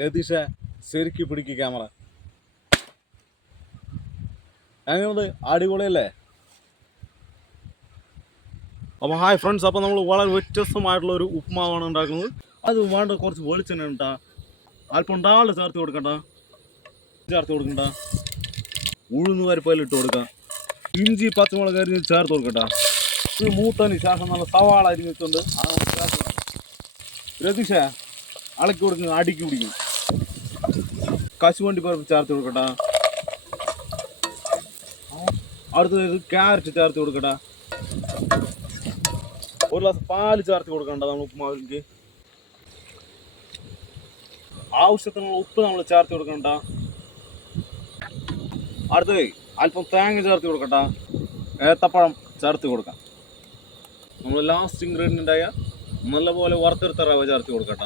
രതീഷ ശരിക്ക് പിടിക്കുക ക്യാമറ. അങ്ങനെയുണ്ട്, അടിപൊളിയല്ലേ? അപ്പോൾ ഹായ് ഫ്രണ്ട്സ്, അപ്പോൾ നമ്മൾ വളരെ വ്യത്യസ്തമായിട്ടുള്ള ഒരു ഉപ്പുമാവാണ് ഉണ്ടാക്കുന്നത്. അത് വേണ്ട കുറച്ച് വെളിച്ചെണ്ണ ഉണ്ടാ, അല്പം ഡാൾ ചേർത്ത് കൊടുക്കണ്ട, ഉഴുന്ന് പരിപ്പയിൽ ഇട്ട് കൊടുക്കാം, ഇഞ്ചി പച്ചമുളക് അരിഞ്ഞ് ചേർത്ത് കൊടുക്കട്ട. ഇത് മൂട്ടതിന് ശേഷം നല്ല സവാള അരിഞ്ഞിട്ടുണ്ട്, അത് ചേർത്ത് രതീഷ അളക്കി കൊടുക്കുക, അടുക്കി പിടിക്കും. കശുവണ്ടി പരിപ്പ് ചേർത്ത് കൊടുക്കട്ട. അടുത്തത് ക്യാരറ്റ് ചേർത്ത് കൊടുക്കട്ട. ഒരു ഗ്ലാസ് പാല് ചേർത്ത് കൊടുക്കണ്ട നമ്മൾ ഉപ്പുമാവിലേക്ക്. ആവശ്യത്തിനുള്ള ഉപ്പ് നമ്മൾ ചേർത്ത് കൊടുക്കണ്ട. അടുത്തത് അല്പം തേങ്ങ ചേർത്ത് കൊടുക്കട്ട. ഏത്തപ്പഴം ചേർത്ത് കൊടുക്കാം. നമ്മൾ ലാസ്റ്റ് ഇൻഗ്രീഡിയൻ്റ് ആയ നല്ലപോലെ വറുത്തെടുത്ത റവ ചേർത്ത് കൊടുക്കട്ട.